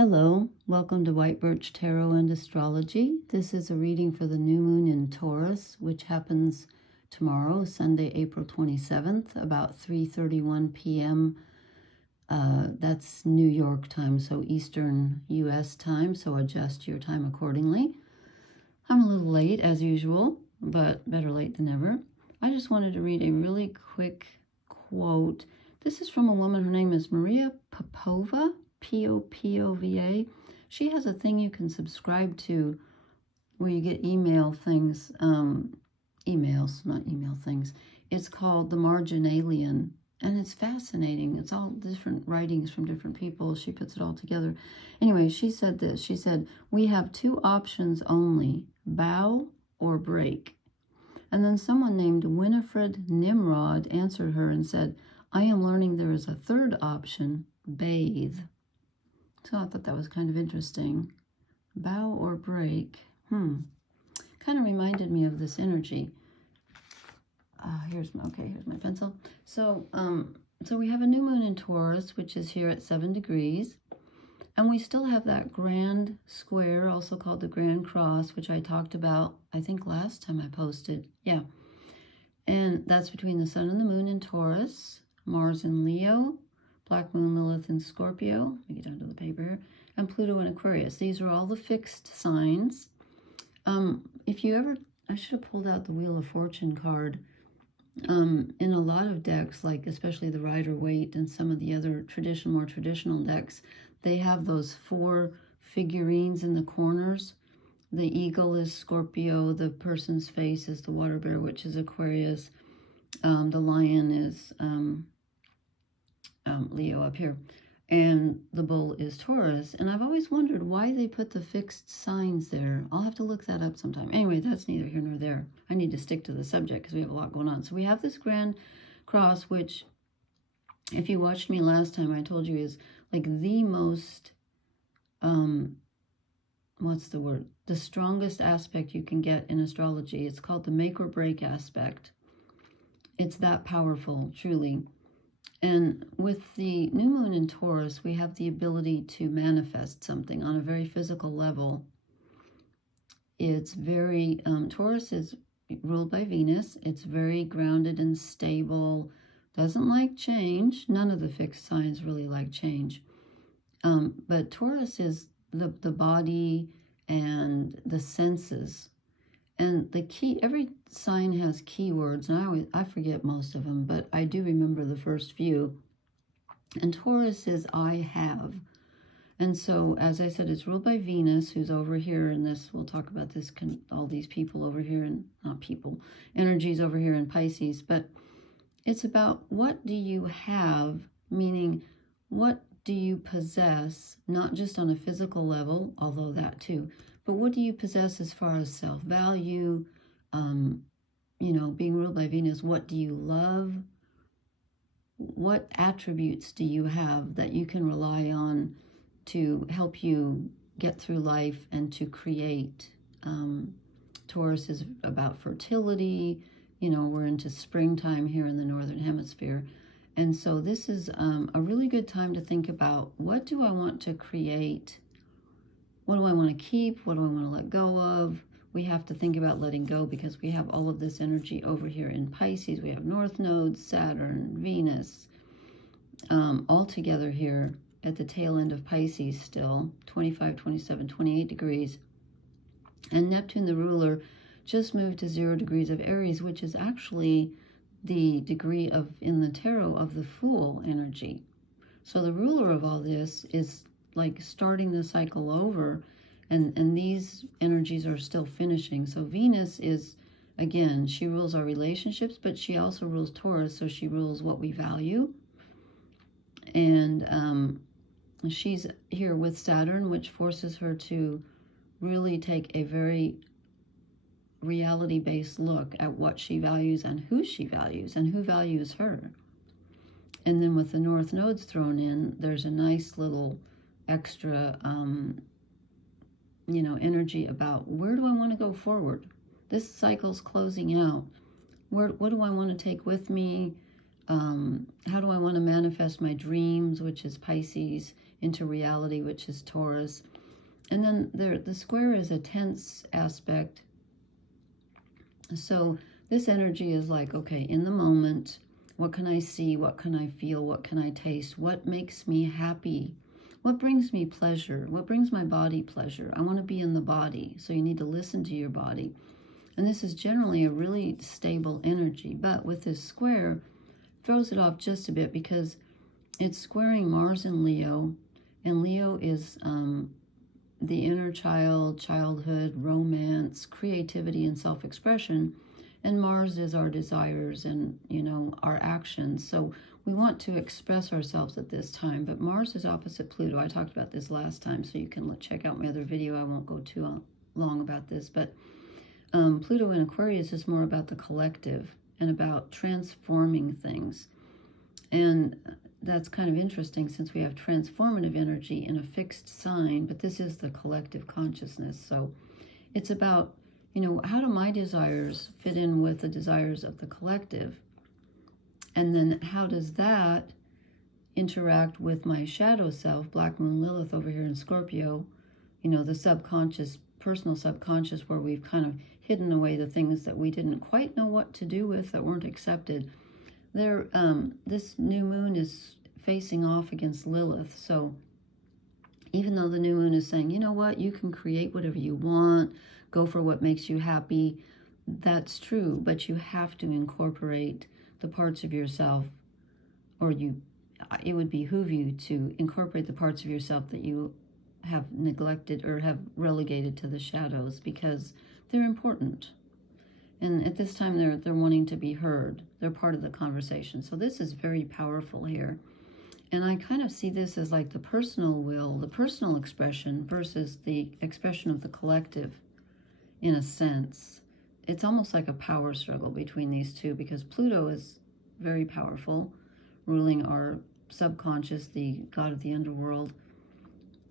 Hello, welcome to White Birch Tarot and Astrology. This is a reading for the new moon in Taurus, which happens tomorrow, Sunday, April 27th, about 3:31 p.m. That's New York time, so Eastern U.S. time, so adjust your time accordingly. I'm a little late, as usual, but better late than never. I just wanted to read a really quick quote. This is from a woman. Her name is Maria Popova. Popova. She has a thing you can subscribe to where you get email things, emails, not email things. It's called The Marginalian, and it's fascinating. It's all different writings from different people. She puts it all together. Anyway, she said this. She said, "We have two options only, bow or break." And then someone named Winifred Nimrod answered her and said, "I am learning there is a third option, bathe." So I thought that was kind of interesting. Bow or break. Kind of reminded me of this energy. Here's my pencil. So we have a new moon in Taurus, which is here at 7 degrees. And we still have that grand square, also called the Grand Cross, which I talked about, I think, last time I posted. Yeah. And that's between the sun and the moon in Taurus, Mars in Leo, Black Moon, Lilith in Scorpio. Let me get down to the paper here. And Pluto in Aquarius. These are all the fixed signs. If you ever, I should have pulled out the Wheel of Fortune card. In a lot of decks, like especially the Rider-Waite and some of the other more traditional decks, they have those 4 figurines in the corners. The eagle is Scorpio. The person's face is the water bear, which is Aquarius. The lion is Leo up here, and the bull is Taurus. And I've always wondered why they put the fixed signs there. I'll have to look that up sometime. Anyway, that's neither here nor there. I need to stick to the subject because we have a lot going on. So we have this Grand Cross, which, if you watched me last time, I told you is like the most, what's the word? The strongest aspect you can get in astrology. It's called the make or break aspect. It's that powerful, truly. And with the new moon in Taurus, we have the ability to manifest something on a very physical level. It's very, Taurus is ruled by Venus. It's very grounded and stable, doesn't like change. None of the fixed signs really like change. But Taurus is the body and the senses. And the key, every sign has keywords, and I forget most of them, but I do remember the first few. And Taurus is I have. And so, as I said, it's ruled by Venus, who's over here in this, we'll talk about this, all these people over here, and not people, energies over here in Pisces. But it's about what do you have, meaning what do you possess, not just on a physical level, although that too, but what do you possess as far as self-value, being ruled by Venus, what do you love? What attributes do you have that you can rely on to help you get through life and to create? Taurus is about fertility. We're into springtime here in the Northern Hemisphere. And so this is a really good time to think about, what do I want to create? What do I want to keep? What do I want to let go of? We have to think about letting go because we have all of this energy over here in Pisces. We have North nodes, Saturn, Venus, all together here at the tail end of Pisces still, 25, 27, 28 degrees. And Neptune, the ruler, just moved to 0 degrees of Aries, which is actually the degree of, in the tarot, of the Fool energy. So the ruler of all this is like starting the cycle over, and these energies are still finishing. So Venus is, again, she rules our relationships, but she also rules Taurus, so she rules what we value. And she's here with Saturn, which forces her to really take a very reality-based look at what she values and who she values and who values her. And then with the North nodes thrown in, there's a nice little extra, energy about where do I want to go forward? This cycle's closing out. What do I want to take with me? how do I want to manifest my dreams, which is Pisces, into reality, which is Taurus. And then the square is a tense aspect. So this energy is like, okay, in the moment, what can I see? What can I feel? What can I taste? What makes me happy? What brings me pleasure? What brings my body pleasure? I want to be in the body. So you need to listen to your body. And this is generally a really stable energy. But with this square, throws it off just a bit because it's squaring Mars and Leo. And Leo is the inner child, childhood, romance, creativity, and self-expression. And Mars is our desires and, you know, our actions. So we want to express ourselves at this time. But Mars is opposite Pluto. I talked about this last time, so you can check out my other video. I won't go too long about this. But Pluto in Aquarius is more about the collective and about transforming things. And that's kind of interesting since we have transformative energy in a fixed sign, but this is the collective consciousness. So it's about, you know, how do my desires fit in with the desires of the collective? And then how does that interact with my shadow self, Black Moon Lilith over here in Scorpio, you know, the subconscious, personal subconscious, where we've kind of hidden away the things that we didn't quite know what to do with, that weren't accepted. This new moon is facing off against Lilith. So even though the new moon is saying, you know what, you can create whatever you want, go for what makes you happy, that's true, but you have to incorporate the parts of yourself, or it would behoove you to incorporate the parts of yourself that you have neglected or have relegated to the shadows, because they're important. And at this time, they're wanting to be heard. They're part of the conversation. So this is very powerful here. And I kind of see this as like the personal will, the personal expression versus the expression of the collective, in a sense. It's almost like a power struggle between these two, because Pluto is very powerful, ruling our subconscious, the god of the underworld.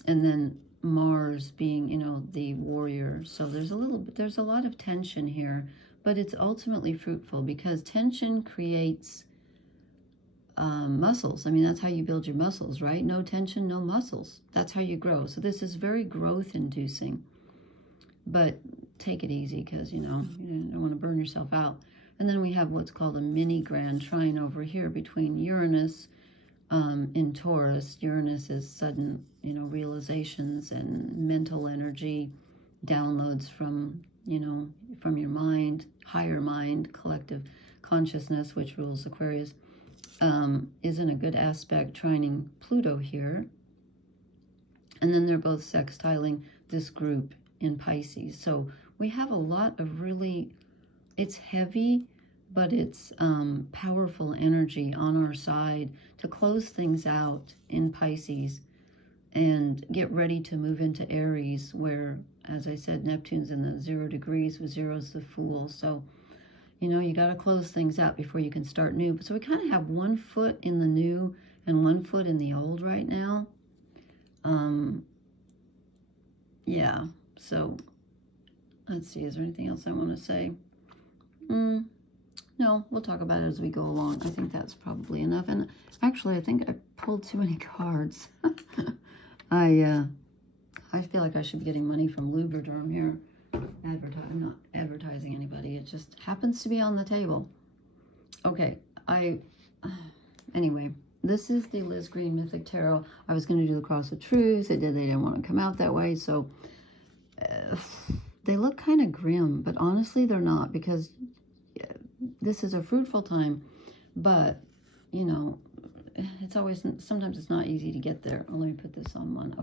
And then Mars being, you know, the warrior. So there's a lot of tension here. But it's ultimately fruitful, because tension creates muscles. I mean, that's how you build your muscles, right? No tension, no muscles. That's how you grow. So this is very growth-inducing. But take it easy, because, you know, you don't want to burn yourself out. And then we have what's called a mini grand trine over here between Uranus in Taurus. Uranus is sudden, you know, realizations and mental energy, downloads from, you know, from your mind, higher mind, collective consciousness, which rules Aquarius, is in a good aspect, trining Pluto here. And then they're both sextiling this group in Pisces. So we have a lot of really, it's heavy, but it's powerful energy on our side to close things out in Pisces and get ready to move into Aries, where, as I said, Neptune's in the 0 degrees, with zero's the Fool. So, you know, you got to close things out before you can start new. So we kind of have 1 foot in the new and 1 foot in the old right now. Yeah, so let's see, is there anything else I want to say? No, we'll talk about it as we go along. I think that's probably enough. And actually, I think I pulled too many cards. I feel like I should be getting money from Lubriderm here. I'm not advertising anybody. It just happens to be on the table. Okay, anyway, this is the Liz Green Mythic Tarot. I was going to do the Cross of Truth. They didn't want to come out that way, so they look kind of grim, but honestly, they're not, because this is a fruitful time, but, you know, it's always, sometimes it's not easy to get there. Oh, let me put this on one.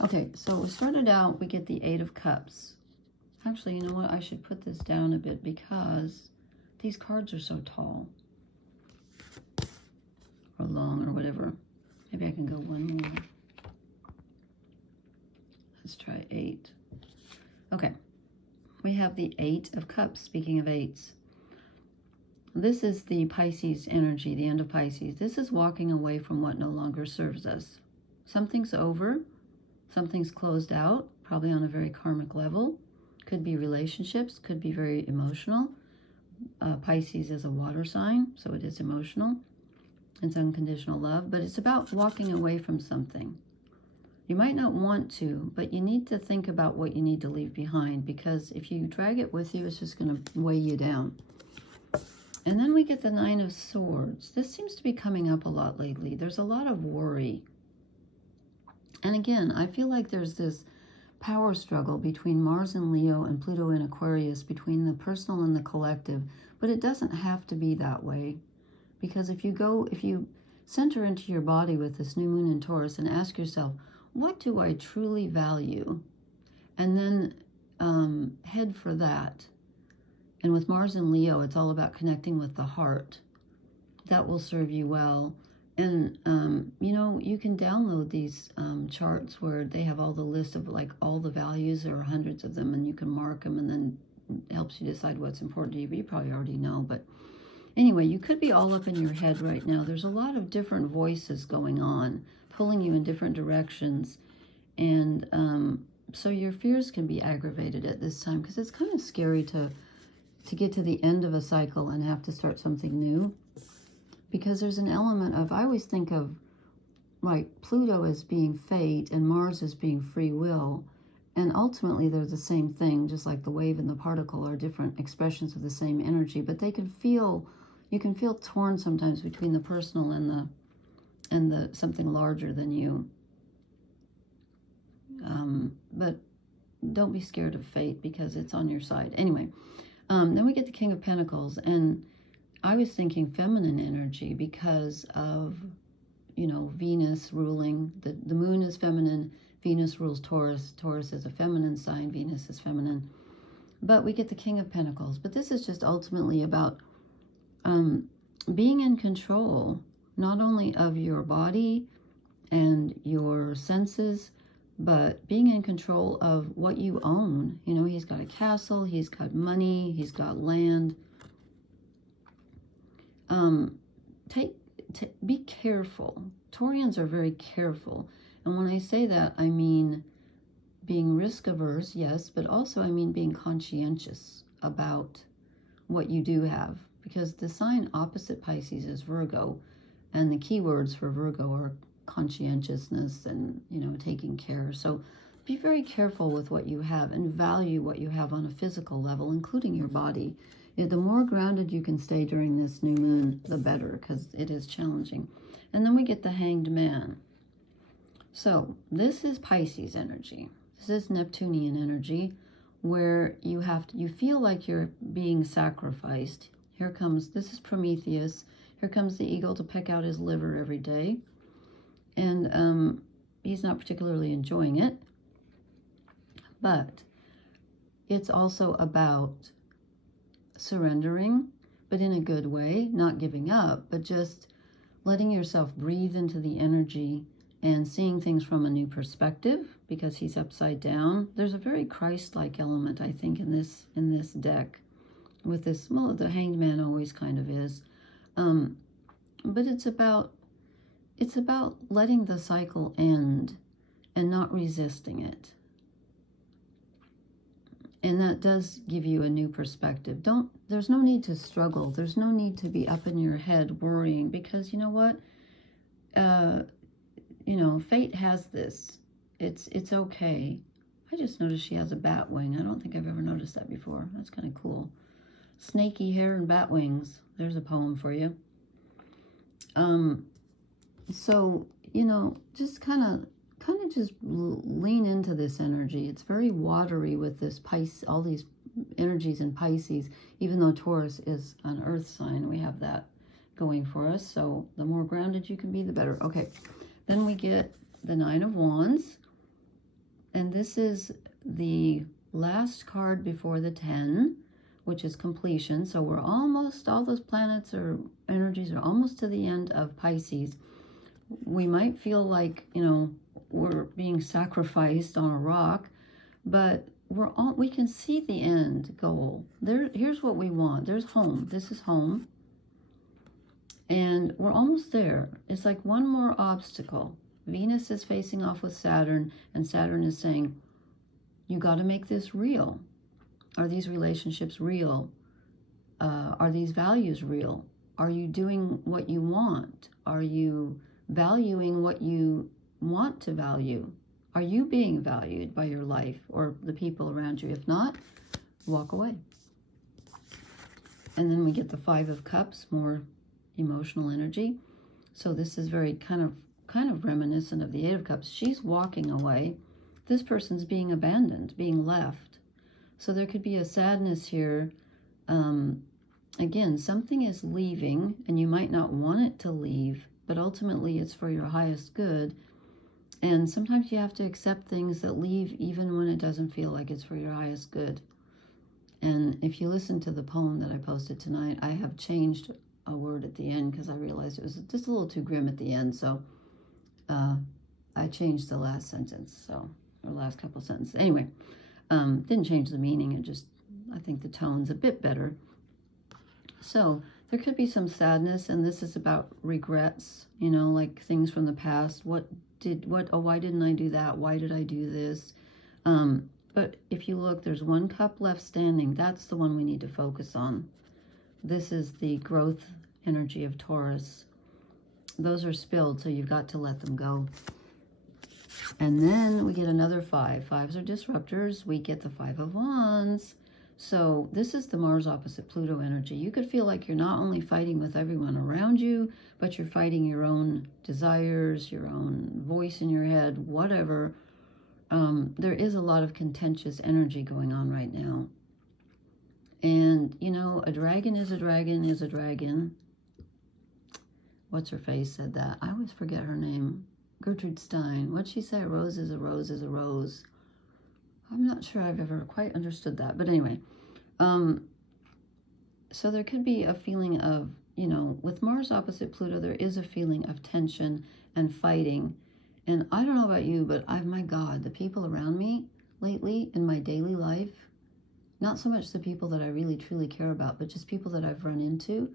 Okay, so we started out, we get the 8 of Cups. Actually, you know what? I should put this down a bit, because these cards are so tall. Or long, or whatever. Maybe I can go one more. Let's try 8. Okay. We have the 8 of Cups, speaking of 8s. This is the Pisces energy, the end of Pisces. This is walking away from what no longer serves us. Something's over. Something's closed out, probably on a very karmic level. Could be relationships, could be very emotional. Pisces is a water sign, so it is emotional. It's unconditional love, but it's about walking away from something. You might not want to, but you need to think about what you need to leave behind, because if you drag it with you, it's just going to weigh you down. And then we get the Nine of Swords. This seems to be coming up a lot lately. There's a lot of worry. And again, I feel like there's this power struggle between Mars in Leo and Pluto in Aquarius, between the personal and the collective. But it doesn't have to be that way. Because if you center into your body with this new moon in Taurus and ask yourself, what do I truly value? And then head for that. And with Mars in Leo, it's all about connecting with the heart. That will serve you well. And, you know, you can download these charts where they have all the list of like all the values. There are hundreds of them, and you can mark them, and then it helps you decide what's important to you. But you probably already know. But anyway, you could be all up in your head right now. There's a lot of different voices going on, pulling you in different directions. And so your fears can be aggravated at this time, because it's kind of scary to get to the end of a cycle and have to start something new. Because there's an element of, I always think of like Pluto as being fate and Mars as being free will. And ultimately they're the same thing, just like the wave and the particle are different expressions of the same energy. But they can feel, you can feel torn sometimes between the personal and the something larger than you. But don't be scared of fate, because it's on your side. Anyway, then we get the King of Pentacles, and I was thinking feminine energy because of, you know, Venus ruling. The moon is feminine. Venus rules Taurus. Taurus is a feminine sign. Venus is feminine. But we get the King of Pentacles. But this is just ultimately about being in control, not only of your body and your senses, but being in control of what you own. You know, he's got a castle, he's got money, he's got land. Be careful. Taurians are very careful. And when I say that, I mean being risk averse, yes, but also I mean being conscientious about what you do have. Because the sign opposite Pisces is Virgo, and the keywords for Virgo are conscientiousness and, you know, taking care. So be very careful with what you have and value what you have on a physical level, including your body. The more grounded you can stay during this new moon, the better, because it is challenging. And then we get the Hanged Man. So this is Pisces energy. This is Neptunian energy, where you feel like you're being sacrificed. Here comes, this is Prometheus. Here comes the eagle to peck out his liver every day. And he's not particularly enjoying it. But it's also about surrendering, but in a good way, not giving up, but just letting yourself breathe into the energy and seeing things from a new perspective, because he's upside down. There's a very Christ-like element, I think, in this deck with this. Well, the Hanged Man always kind of is, but it's about letting the cycle end and not resisting it. And that does give you a new perspective. There's no need to struggle. There's no need to be up in your head worrying, because you know what? You know, fate has this. It's okay. I just noticed she has a bat wing. I don't think I've ever noticed that before. That's kind of cool. Snaky hair and bat wings. There's a poem for you. So, you know, just kind of just lean into this energy. It's very watery with this Pisces, all these energies in Pisces, even though Taurus is an earth sign. We have that going for us. So the more grounded you can be, the better. Okay, then we get the Nine of Wands. And this is the last card before the 10, which is completion. So we're almost, all those planets or energies are almost to the end of Pisces. We might feel like, you know, we're being sacrificed on a rock, but we can see the end goal. Here's what we want. There's home. This is home. And we're almost there. It's like one more obstacle. Venus is facing off with Saturn, and Saturn is saying, you got to make this real. Are these relationships real? Are these values real? Are you doing what you want? Are you valuing what you want to value? Are you being valued by your life or the people around you? If not, walk away. And then we get the Five of Cups, more emotional energy. So this is very kind of reminiscent of the Eight of Cups. She's walking away. This person's being abandoned, being left. So there could be a sadness here. Again, something is leaving, and you might not want it to leave, but ultimately it's for your highest good. And sometimes you have to accept things that leave even when it doesn't feel like it's for your highest good. And if you listen to the poem that I posted tonight, I have changed a word at the end because I realized it was just a little too grim at the end. So I changed the last sentence, or last couple sentences. Anyway, didn't change the meaning. It just, I think the tone's a bit better. So there could be some sadness, and this is about regrets, like things from the past. Why didn't I do that? Why did I do this? But if you look, there's one cup left standing. That's the one we need to focus on. This is the growth energy of Taurus. Those are spilled, so you've got to let them go. And then we get another five. Fives are disruptors. We get the Five of Wands. So this is the Mars opposite Pluto energy. You could feel like you're not only fighting with everyone around you, but you're fighting your own desires, your own voice in your head, whatever. There is a lot of contentious energy going on right now. And, a dragon is a dragon is a dragon. What's her face said that? I always forget her name. Gertrude Stein. What'd she say? A rose is a rose is a rose. I'm not sure I've ever quite understood that. But anyway, so there could be a feeling of, with Mars opposite Pluto, there is a feeling of tension and fighting. And I don't know about you, but my God, the people around me lately in my daily life, not so much the people that I really truly care about, but just people that I've run into,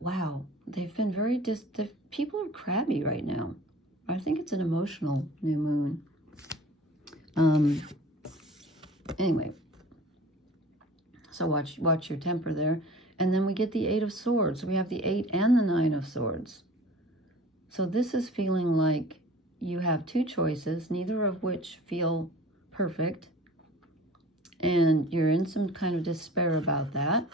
wow, they've been very, people are crabby right now. I think it's an emotional new moon. Anyway, so watch your temper there. And then we get the Eight of Swords. We have the 8 and the 9 of Swords. So this is feeling like you have two choices, neither of which feel perfect. And you're in some kind of despair about that.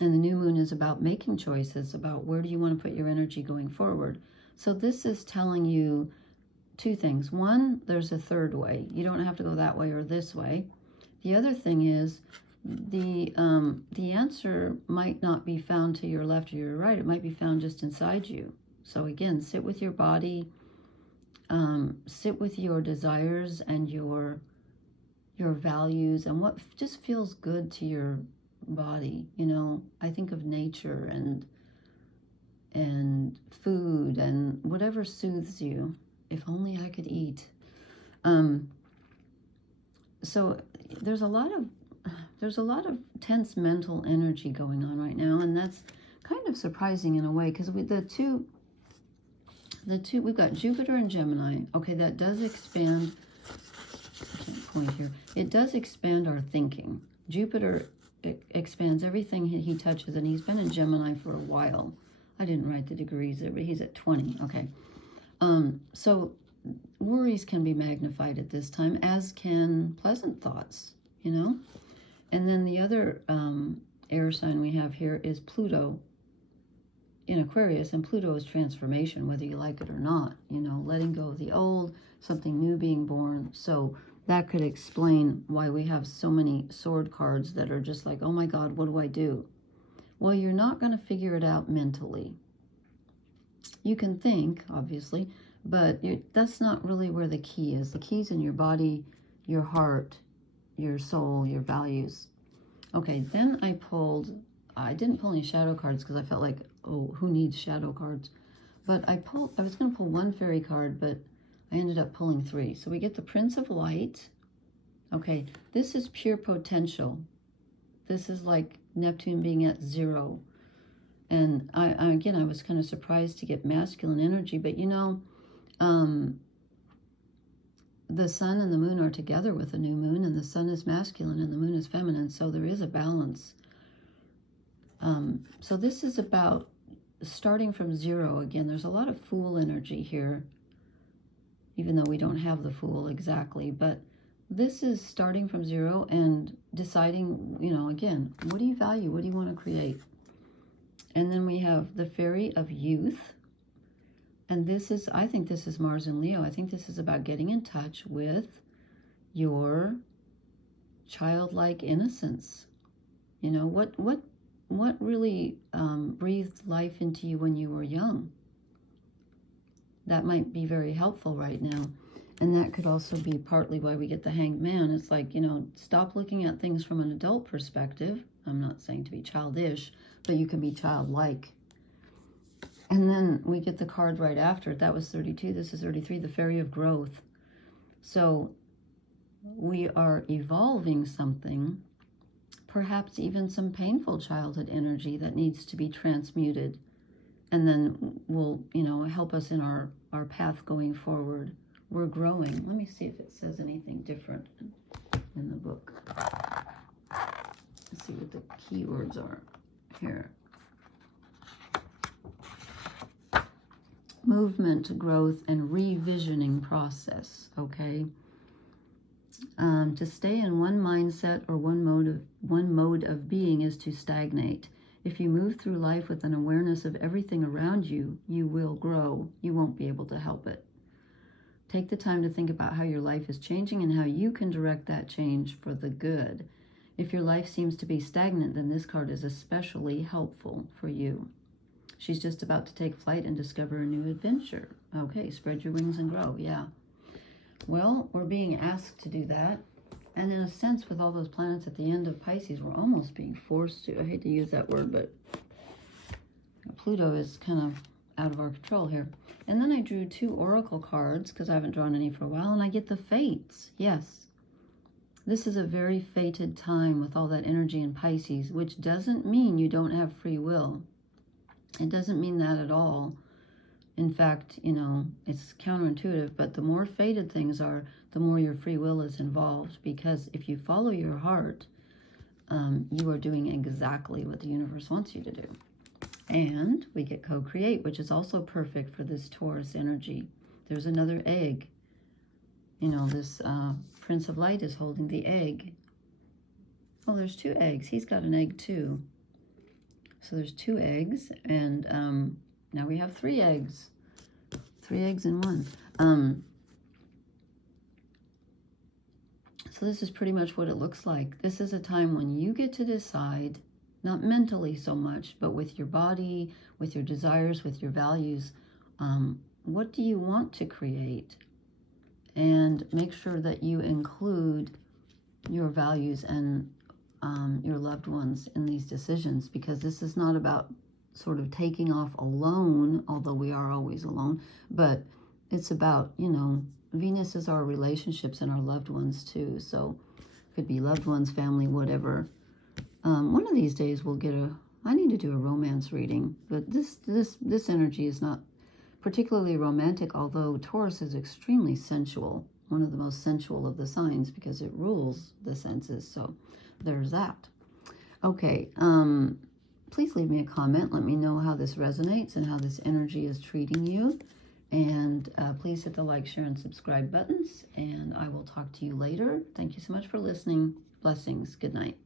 And the new moon is about making choices, about where do you want to put your energy going forward. So this is telling you two things. One, there's a third way. You don't have to go that way or this way. The other thing is the answer might not be found to your left or your right. It might be found just inside you. So again, sit with your body, sit with your desires and your values and what just feels good to your body. I think of nature and food and whatever soothes you. If only I could eat. So there's a lot of tense mental energy going on right now, and that's kind of surprising in a way, because with the two we've got Jupiter and Gemini. Okay, that does expand. I can't point here. It does expand our thinking. Jupiter expands everything he touches, and he's been in Gemini for a while. I didn't write the degrees there, but he's at 20. Okay. So worries can be magnified at this time, as can pleasant thoughts, And then the other air sign we have here is Pluto in Aquarius, and Pluto is transformation, whether you like it or not, letting go of the old, something new being born. So that could explain why we have so many sword cards that are just like, oh my God, what do I do? Well, you're not going to figure it out mentally. You can think, obviously, but that's not really where the key is. The key's in your body, your heart, your soul, your values. Okay, then I didn't pull any shadow cards because I felt like, oh, who needs shadow cards? But I was going to pull one fairy card, but I ended up pulling 3. So we get the Prince of Light. Okay, this is pure potential. This is like Neptune being at 0. And I was kind of surprised to get masculine energy, but the sun and the moon are together with the new moon, and the sun is masculine and the moon is feminine, so there is a balance. So this is about starting from zero again. There's a lot of Fool energy here, even though we don't have the Fool exactly. But this is starting from zero and deciding, you know, again, what do you value? What do you want to create? And then we have the Fairy of Youth. And this is, I think this is Mars and Leo. I think this is about getting in touch with your childlike innocence. You know, what really breathed life into you when you were young? That might be very helpful right now. And that could also be partly why we get the Hanged Man. It's like, you know, stop looking at things from an adult perspective. I'm not saying to be childish, but you can be childlike. And then we get the card right after it. That was 32. This is 33, the Fairy of Growth. So we are evolving something, perhaps even some painful childhood energy that needs to be transmuted. And then will, you know, help us in our path going forward. We're growing. Let me see if it says anything different in the book. Let's see what the keywords are here. Movement, growth, and revisioning process, okay? To stay in one mindset or one mode of being is to stagnate. If you move through life with an awareness of everything around you, you will grow. You won't be able to help it. Take the time to think about how your life is changing and how you can direct that change for the good. If your life seems to be stagnant, then this card is especially helpful for you. She's just about to take flight and discover a new adventure. Okay, spread your wings and grow. Yeah. Well, we're being asked to do that. And in a sense, with all those planets at the end of Pisces, we're almost being forced to. I hate to use that word, but Pluto is kind of out of our control here. And then I drew 2 oracle cards because I haven't drawn any for a while, and I get the fates. Yes. This is a very fated time with all that energy in Pisces, which doesn't mean you don't have free will. It doesn't mean that at all. In fact, you know, it's counterintuitive, but the more fated things are, the more your free will is involved. Because if you follow your heart, you are doing exactly what the universe wants you to do. And we get co-create, which is also perfect for this Taurus energy. There's another egg. You know, this Prince of Light is holding the egg. Oh, there's 2 eggs. He's got an egg too. So there's 2 eggs, and now we have 3 eggs. 3 eggs in one. So this is pretty much what it looks like. This is a time when you get to decide, not mentally so much, but with your body, with your desires, with your values, what do you want to create? And make sure that you include your values and your loved ones in these decisions, because this is not about sort of taking off alone, although we are always alone, but it's about, you know, Venus is our relationships and our loved ones too. So could be loved ones, family, whatever. One of these days we'll get I need to do a romance reading, but this energy is not particularly romantic, although Taurus is extremely sensual, one of the most sensual of the signs because it rules the senses. So there's that. Okay, please leave me a comment. Let me know how this resonates and how this energy is treating you. And please hit the like, share, and subscribe buttons. And I will talk to you later. Thank you so much for listening. Blessings. Good night.